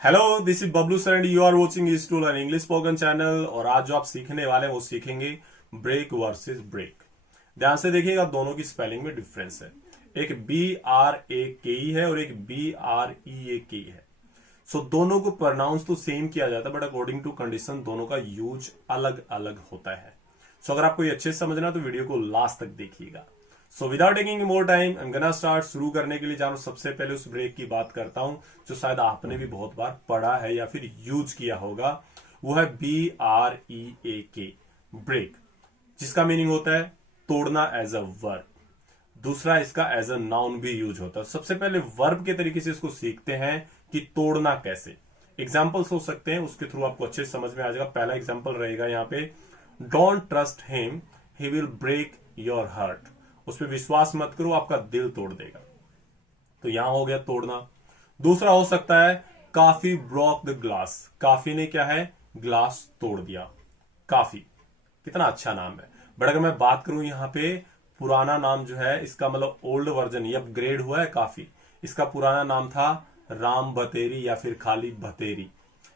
Hello, this is Bablu sir and you are watching is tool and English spoken channel. और आज जो आप सीखने वाले हैं वो सीखेंगे ब्रेक वर्सेस ब्रेक। ध्यान से देखिएगा, दोनों की स्पेलिंग में डिफरेंस है। एक BRAKE है और एक BREAK है। सो दोनों को प्रोनाउंस तो सेम किया जाता है, बट अकॉर्डिंग टू कंडीशन दोनों का यूज अलग अलग होता है। सो अगर आपको ये अच्छे से समझना है तो वीडियो को लास्ट तक देखिएगा। So without taking more time I am gonna start. शुरू करने के लिए जानो, सबसे पहले उस ब्रेक की बात करता हूं जो शायद आपने भी बहुत बार पढ़ा है या फिर यूज किया होगा। वो है BREAK, ब्रेक, जिसका मीनिंग होता है तोड़ना एज अ वर्ब। दूसरा, इसका एज अ नाउन भी यूज होता है। सबसे पहले वर्ब के तरीके से इसको सीखते हैं कि तोड़ना कैसे। एग्जाम्पल्स हो सकते हैं, उसके थ्रू आपको अच्छे से समझ में आ जाएगा। पहला एग्जाम्पल रहेगा यहाँ पे, don't trust him, he will break your heart. उस पर विश्वास मत करो, आपका दिल तोड़ देगा। तो यहां हो गया तोड़ना। दूसरा हो सकता है, काफी ब्रोक द ग्लास। काफी ने क्या है, ग्लास तोड़ दिया। काफी कितना अच्छा नाम है, बट अगर मैं बात करूं यहाँ पे पुराना नाम जो है, इसका मतलब ओल्ड वर्जन, ये अपग्रेड हुआ है काफी। इसका पुराना नाम था राम बतेरी या फिर खाली बतेरी।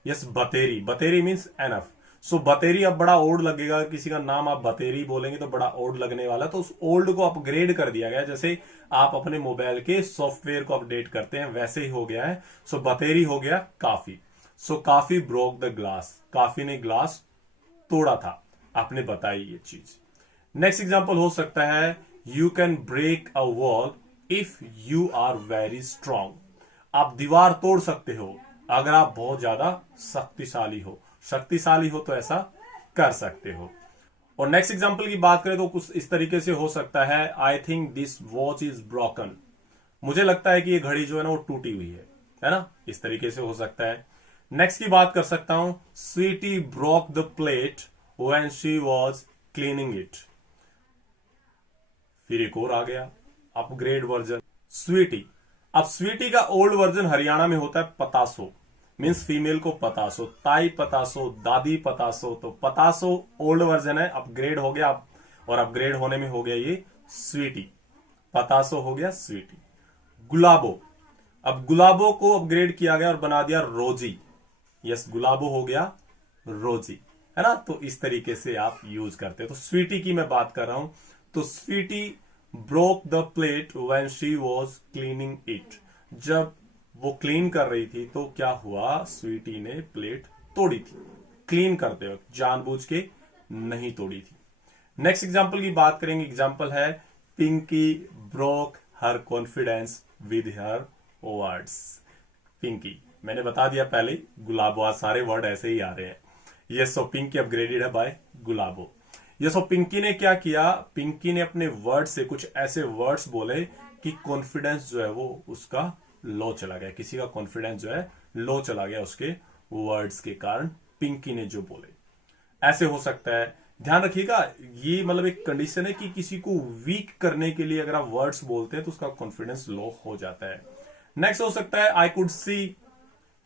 यस, बतेरी। बतेरी मीन्स एनफ। सो बतेरी अब बड़ा ओल्ड लगेगा। किसी का नाम आप बतेरी बोलेंगे तो बड़ा ओल्ड लगने वाला, तो उस ओल्ड को अपग्रेड कर दिया गया। जैसे आप अपने मोबाइल के सॉफ्टवेयर को अपडेट करते हैं, वैसे ही हो गया है। सो बतेरी हो गया काफी। सो काफी ब्रोक द ग्लास, काफी ने ग्लास तोड़ा था। आपने बताई ये चीज। नेक्स्ट एग्जाम्पल हो सकता है, you can break a wall if you are very strong. आप दीवार तोड़ सकते हो अगर आप बहुत ज्यादा शक्तिशाली हो। शक्तिशाली हो तो ऐसा कर सकते हो। और नेक्स्ट एग्जांपल की बात करें तो कुछ इस तरीके से हो सकता है, I think this watch is broken. मुझे लगता है कि ये घड़ी जो है ना वो टूटी हुई है ना। इस तरीके से हो सकता है। नेक्स्ट की बात कर सकता हूं, Sweety broke the plate when she was cleaning it. फिर एक और आ गया अपग्रेड वर्जन, स्वीटी। अब स्वीटी का ओल्ड वर्जन हरियाणा में होता है पतासो, मीन्स फीमेल को पतासो, ताई पतासो, दादी पतासो। तो पतासो ओल्ड वर्जन है, अपग्रेड हो गया और अपग्रेड होने में हो गया ये स्वीटी। पतासो हो गया स्वीटी। गुलाबो, अब गुलाबो को अपग्रेड किया गया और बना दिया रोजी। यस, गुलाबो हो गया रोजी, है ना। तो इस तरीके से आप यूज करते हैं। तो स्वीटी की मैं बात कर रहा हूं, तो Sweety broke the plate when she was cleaning it. जब वो क्लीन कर रही थी तो क्या हुआ, स्वीटी ने प्लेट तोड़ी थी। क्लीन करते वक्त जानबूझ के नहीं तोड़ी थी। नेक्स्ट एग्जांपल की बात करेंगे। एग्जांपल है, Pinky broke her confidence with her words. Pinky, मैंने बता दिया पहले, गुलाबो, सारे वर्ड ऐसे ही आ रहे हैं। ये सो पिंकी अपग्रेडेड है बाय गुलाबो। ये सो पिंकी ने क्या किया, पिंकी ने अपने वर्ड से कुछ ऐसे वर्ड्स बोले कि कॉन्फिडेंस जो है वो उसका लो चला गया। किसी का कॉन्फिडेंस जो है लो चला गया उसके वर्ड्स के कारण, पिंकी ने जो बोले। ऐसे हो सकता है। ध्यान रखिएगा, ये मतलब एक कंडीशन है कि किसी को वीक करने के लिए अगर आप वर्ड्स बोलते हैं तो उसका कॉन्फिडेंस लो हो जाता है। नेक्स्ट हो सकता है, I could see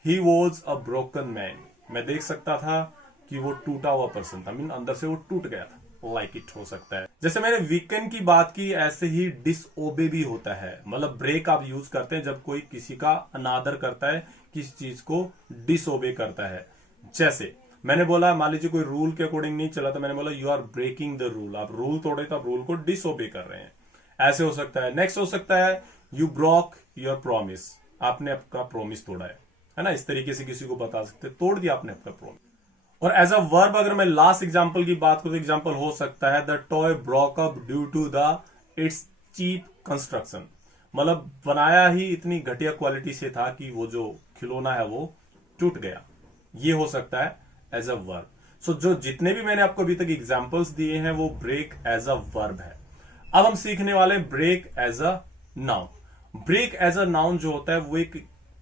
he was a broken man. मैं देख सकता था कि वो टूटा हुआ पर्सन था, मीन अंदर से वो टूट गया था। लाइक इट हो सकता है। जैसे मैंने वीकेंड की बात की, ऐसे ही डिसओबे भी होता है। मतलब ब्रेक आप यूज करते हैं जब कोई किसी का अनादर करता है, किसी चीज को डिसओबे करता है। जैसे मैंने बोला, मान लीजिए कोई रूल के अकॉर्डिंग नहीं चला तो मैंने बोला you are breaking the rule. आप रूल तोड़े तो आप रूल को डिसओबे कर रहे हैं। ऐसे हो सकता है। नेक्स्ट हो सकता है, यू ब्रोक योर प्रॉमिस। आपने आपका प्रॉमिस तोड़ा है ना। इस तरीके से किसी को बता सकते, तोड़ दिया आपने आपका प्रॉमिस। और एज अ वर्ब अगर मैं लास्ट एग्जांपल की बात करूं तो एग्जांपल हो सकता है, the toy broke up due to the it's cheap construction. मतलब बनाया ही इतनी घटिया क्वालिटी से था कि वो जो खिलौना है वो टूट गया। ये हो सकता है एज अ वर्ब। सो जो जितने भी मैंने आपको अभी तक एग्जांपल्स दिए हैं वो ब्रेक एज अ वर्ब है। अब हम सीखने वाले break as a noun. Break as a noun जो होता है वो एक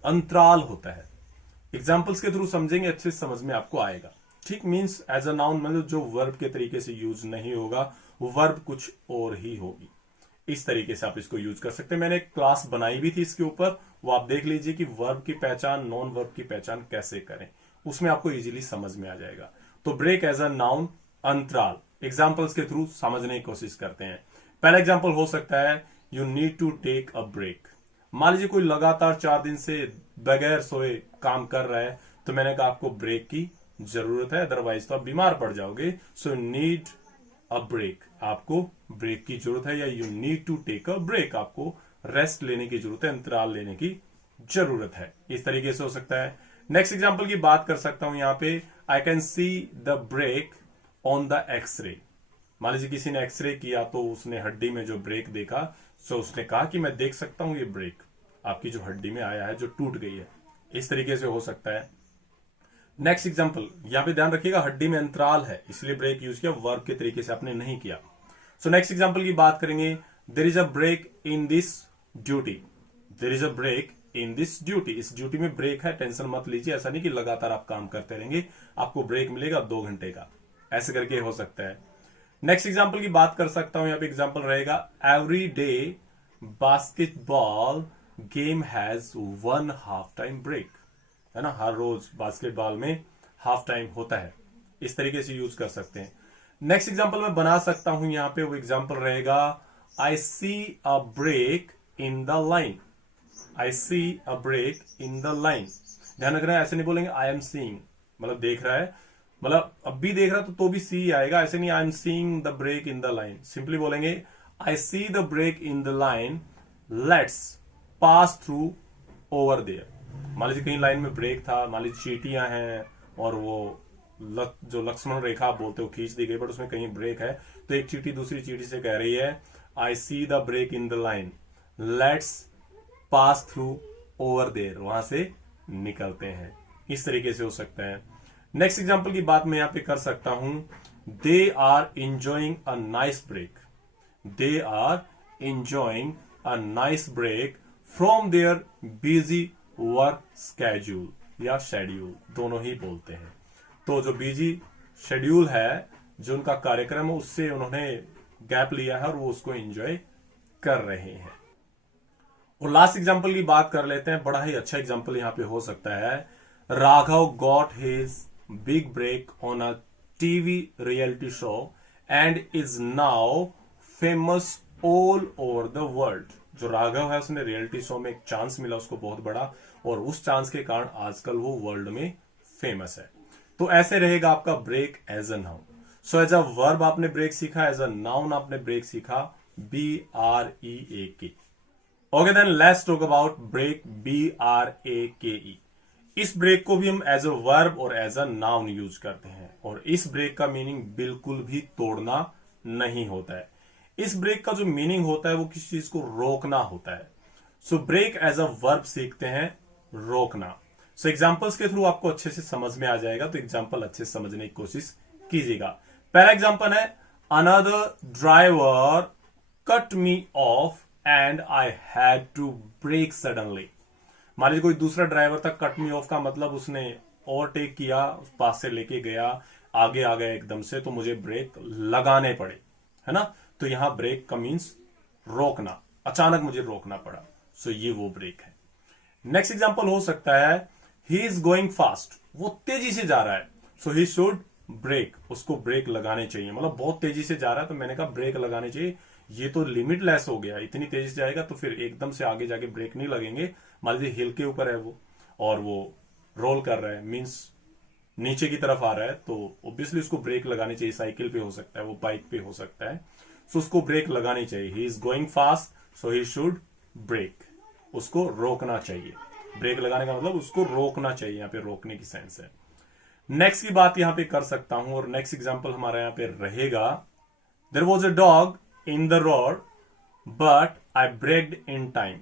अंतराल होता है। एग्जाम्पल्स के थ्रू समझेंगे, अच्छे से समझ में आपको आएगा। ठीक, मीन्स एज अ नाउन मतलब जो वर्ब के तरीके से यूज नहीं होगा, वो वर्ब कुछ और ही होगी। इस तरीके से आप इसको यूज कर सकते हैं। मैंने एक क्लास बनाई भी थी इसके ऊपर, वो आप देख लीजिए कि वर्ब की पहचान, नॉन वर्ब की पहचान कैसे करें। उसमें आपको इजीली समझ में आ जाएगा। तो ब्रेक एज अ नाउन, अंतराल। एग्जाम्पल्स के थ्रू समझने की कोशिश करते हैं। पहला एग्जाम्पल हो सकता है, you need to take a break. मान लीजिए कोई लगातार 4 दिन से बगैर सोए काम कर रहा है, तो मैंने कहा आपको ब्रेक की जरूरत है, अदरवाइज तो आप बीमार पड़ जाओगे। सो नीड अ ब्रेक, आपको ब्रेक की जरूरत है, या you need to take a break, आपको रेस्ट लेने की जरूरत है, अंतराल लेने की जरूरत है। इस तरीके से हो सकता है। नेक्स्ट एग्जांपल की बात कर सकता हूं यहां पे, I can see the break on the X-ray. मान लीजिए किसी ने एक्सरे किया तो उसने हड्डी में जो ब्रेक देखा, सो उसने कहा कि मैं देख सकता हूं ये ब्रेक आपकी जो हड्डी में आया है, जो टूट गई है। इस तरीके से हो सकता है। नेक्स्ट एग्जांपल, यहां पे ध्यान रखिएगा हड्डी में अंतराल है, इसलिए ब्रेक यूज किया, वर्ब के तरीके से आपने नहीं किया। सो नेक्स्ट एग्जांपल की बात करेंगे, there is a break in this duty. There is a break in this duty, इस ड्यूटी में ब्रेक है, टेंशन मत लीजिए, ऐसा नहीं कि लगातार आप काम करते रहेंगे, आपको ब्रेक मिलेगा 2 घंटे का, ऐसे करके हो सकता है। नेक्स्ट एग्जांपल की बात कर सकता हूं, यहां पे एग्जांपल रहेगा, every day basketball game has 1 half time break, है ना, हर रोज बास्केटबॉल में हाफ टाइम होता है। इस तरीके से यूज कर सकते हैं। नेक्स्ट एग्जांपल मैं बना सकता हूं यहां पे, वो एग्जांपल रहेगा, I see a break in the line. I see a break in the line, ध्यान रखना है, ऐसे नहीं बोलेंगे आई एम सीइंग, मतलब देख रहा है, मतलब अब भी देख रहा तो भी सी आएगा, ऐसे नहीं I am seeing the break in the line, simply बोलेंगे I see the break in the line, let's pass through over there. मान लीजिए कहीं लाइन में ब्रेक था, मान लीजिए चीटियां हैं और वो जो लक्ष्मण रेखा आप बोलते हो खींच दी गई, बट उसमें कहीं ब्रेक है, तो एक चीटी दूसरी चीटी से कह रही है I see the break in the line, let's pass through over there, वहां से निकलते हैं। इस तरीके से हो सकता है। नेक्स्ट एग्जांपल की बात मैं यहां पे कर सकता हूं, they are enjoying a nice break. They are enjoying a nice break from their busy work schedule या शेड्यूल, दोनों ही बोलते हैं। तो जो बिजी शेड्यूल है, जो उनका कार्यक्रम है, उससे उन्होंने गैप लिया है और वो उसको एंजॉय कर रहे हैं। और लास्ट एग्जांपल की बात कर लेते हैं, बड़ा ही अच्छा एग्जांपल यहां पे हो सकता है, Raghav got his big break on a TV reality show and is now famous all over the world. जो राघव है उसने रियलिटी शो में एक चांस मिला उसको बहुत बड़ा, और उस चांस के कारण आजकल वो वर्ल्ड में फेमस है। तो ऐसे रहेगा आपका break as a noun. So as a verb आपने ब्रेक सीखा, एज अ नाउन आपने ब्रेक सीखा, BREAK। Okay then let's talk about brake, BRAKE। इस ब्रेक को भी हम एज अ वर्ब और एज अ नाउन यूज करते हैं, और इस ब्रेक का मीनिंग बिल्कुल भी तोड़ना नहीं होता है। इस ब्रेक का जो मीनिंग होता है वो किसी चीज को रोकना होता है। So break as a verb सीखते हैं, रोकना। सो एग्जांपल्स के थ्रू आपको अच्छे से समझ में आ जाएगा, तो एग्जांपल अच्छे से समझने की कोशिश कीजिएगा। पहला एग्जांपल है, another driver cut me off and I had to brake suddenly. मान लीजिए कोई दूसरा ड्राइवर था, कट मी ऑफ का मतलब उसने ओवरटेक किया, पास से लेके गया, आगे आ गया एकदम से, तो मुझे ब्रेक लगाने पड़े, है ना। तो यहां ब्रेक का मीन्स रोकना, अचानक मुझे रोकना पड़ा। सो ये वो ब्रेक है। नेक्स्ट एग्जांपल हो सकता है, ही इज गोइंग फास्ट, वो तेजी से जा रहा है, सो ही शुड ब्रेक, उसको ब्रेक लगाने चाहिए, मतलब बहुत तेजी से जा रहा है तो मैंने कहा ब्रेक लगाने चाहिए। ये तो लिमिटलेस हो गया, इतनी तेजी से जाएगा तो फिर एकदम से आगे जाके ब्रेक नहीं लगेंगे। मान लीजिए हिल के ऊपर है वो और वो रोल कर रहा है, मीन्स नीचे की तरफ आ रहा है, तो ऑब्वियसली उसको ब्रेक लगानी चाहिए। साइकिल पे हो सकता है, वो बाइक पे हो सकता है, सो उसको ब्रेक लगानी चाहिए। He is going fast, so he should brake, उसको रोकना चाहिए। ब्रेक लगाने का मतलब उसको रोकना चाहिए, यहां पे रोकने की सेंस है। नेक्स्ट की बात यहां पे कर सकता हूं, और नेक्स्ट एग्जांपल हमारा यहां पे रहेगा, there was a dog in the road but I braked in time.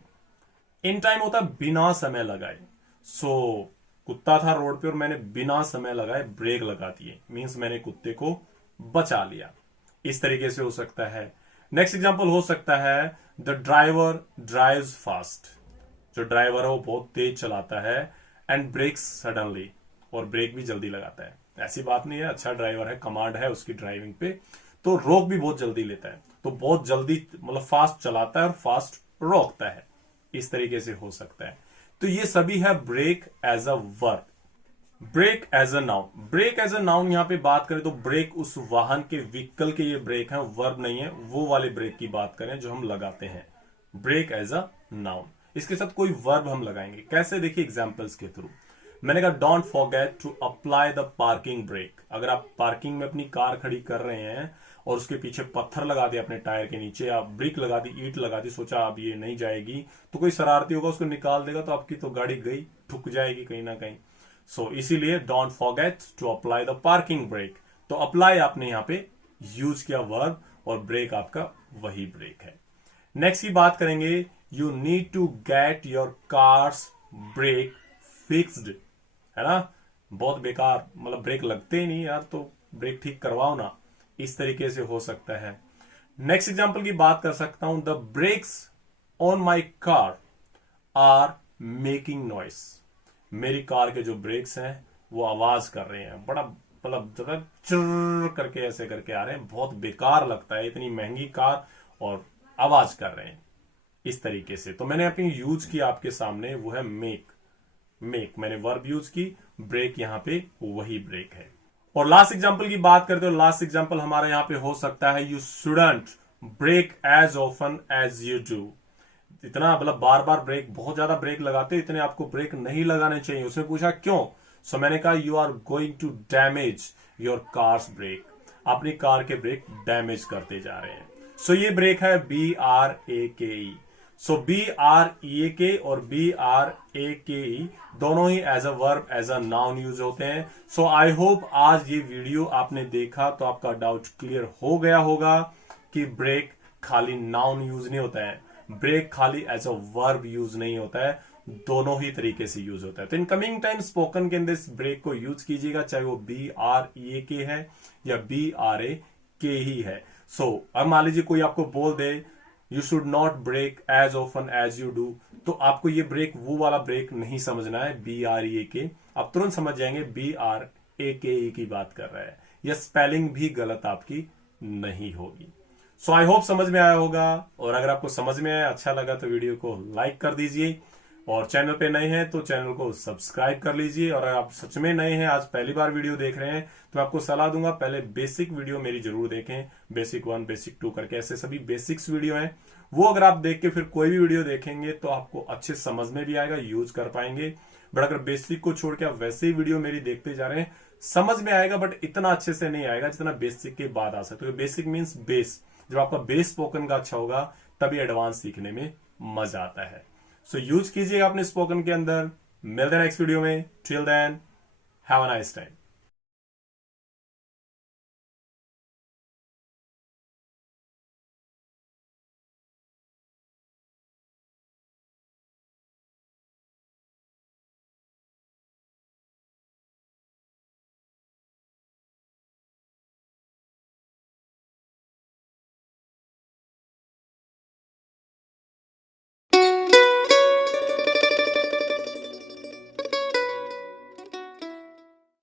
In time होता है बिना समय लगाए। सो कुत्ता था रोड पे और मैंने बिना समय लगाए ब्रेक लगा दिए, मीन्स मैंने कुत्ते को बचा लिया। इस तरीके से हो सकता है। नेक्स्ट एग्जांपल हो सकता है, द ड्राइवर ड्राइव्स फास्ट। जो ड्राइवर है वो बहुत तेज चलाता है, एंड ब्रेक्स सडनली, और ब्रेक भी जल्दी लगाता है। ऐसी बात नहीं है, अच्छा ड्राइवर है, कमांड है उसकी ड्राइविंग पे, तो रोक भी बहुत जल्दी लेता है। तो बहुत जल्दी मतलब फास्ट चलाता है और फास्ट रोकता है। इस तरीके से हो सकता है। तो ये सभी है brake as a verb. Brake as a noun, break as a noun यहां पे बात करें तो ब्रेक उस वाहन के व्हीकल के ये ब्रेक है, वर्ब नहीं है। वो वाले ब्रेक की बात करें जो हम लगाते हैं, ब्रेक एज अ नाउन। इसके साथ कोई वर्ब हम लगाएंगे। कैसे, देखिए एग्जांपल्स के थ्रू। मैंने कहा don't forget to apply the parking brake. अगर आप पार्किंग में अपनी कार खड़ी कर रहे हैं और उसके पीछे पत्थर लगा दिया अपने टायर के नीचे, या ब्रिक लगा दी, ईंट लगा दी, सोचा अब ये नहीं जाएगी, तो कोई शरारती होगा उसको निकाल देगा, तो आपकी तो गाड़ी गई, ठुक जाएगी कहीं ना कहीं। सो इसीलिए don't forget to apply the parking brake. तो अप्लाई आपने यहाँ पे यूज किया वर्ब, और ब्रेक आपका वही ब्रेक है। नेक्स्ट की बात करेंगे, you need to get your car's brake fixed, है ना। बहुत बेकार, मतलब ब्रेक लगते ही नहीं यार, तो ब्रेक ठीक करवाओ ना, इस तरीके से हो सकता है। नेक्स्ट एग्जांपल की बात कर सकता हूं, the brakes on my car are making noise. मेरी कार के जो ब्रेक्स हैं वो आवाज कर रहे हैं, बड़ा मतलब चुर करके ऐसे करके आ रहे हैं, बहुत बेकार लगता है, इतनी महंगी कार और आवाज कर रहे हैं इस तरीके से। तो मैंने अपनी यूज की आपके सामने, वो है मेक। मैंने वर्ब यूज की, ब्रेक यहां पे वही ब्रेक है। और लास्ट एग्जांपल की बात करते हो, लास्ट एग्जांपल हमारा यहां पे हो सकता है, you shouldn't brake as often as you do. इतना मतलब बार बार ब्रेक, बहुत ज्यादा ब्रेक लगाते हो, इतने आपको ब्रेक नहीं लगाने चाहिए। उसने पूछा क्यों, सो मैंने कहा you are going to damage your car's brake. अपनी कार के ब्रेक डैमेज करते जा रहे हैं। सो ये ब्रेक है BRAKE। सो BREAK और BRAKE दोनों ही as a verb, as a noun use होते हैं। सो आई होप आज ये वीडियो आपने देखा तो आपका डाउट क्लियर हो गया होगा कि ब्रेक खाली नाउन यूज नहीं होता है, ब्रेक खाली एज अ वर्ब यूज नहीं होता है, दोनों ही तरीके से यूज होता है। तो इन कमिंग टाइम स्पोकन के अंदर इस ब्रेक को यूज कीजिएगा, चाहे वो BREAK है या BRAK ही है। सो अब मान लीजिए कोई आपको बोल दे you should not break as often as you do, तो आपको ये ब्रेक वो वाला ब्रेक नहीं समझना है BREAK, आप तुरंत समझ जाएंगे BRAKE की बात कर रहा है, या स्पेलिंग भी गलत आपकी नहीं होगी। सो आई होप समझ में आया होगा, और अगर आपको समझ में आया, अच्छा लगा तो वीडियो को लाइक कर दीजिए, और चैनल पे नए हैं तो चैनल को सब्सक्राइब कर लीजिए। और अगर आप सच में नए हैं, आज पहली बार वीडियो देख रहे हैं, तो मैं आपको सलाह दूंगा पहले बेसिक वीडियो मेरी जरूर देखें, बेसिक 1 बेसिक 2 करके ऐसे सभी बेसिक्स वीडियो हैं, वो अगर आप देख के फिर कोई भी वीडियो देखेंगे तो आपको अच्छे समझ में भी आएगा, यूज कर पाएंगे। बट अगर बेसिक को छोड़ के आप वैसे ही वीडियो मेरी देखते जा रहे हैं, समझ में आएगा बट इतना अच्छे से नहीं आएगा जितना बेसिक के बाद आ सकता है। बेसिक मीन्स बेस, जब आपका बेस स्पोकन का अच्छा होगा तभी एडवांस सीखने में मजा आता है। सो यूज कीजिएगा अपने स्पोकन के अंदर। मिलते हैं नेक्स्ट वीडियो में, till then have a nice time.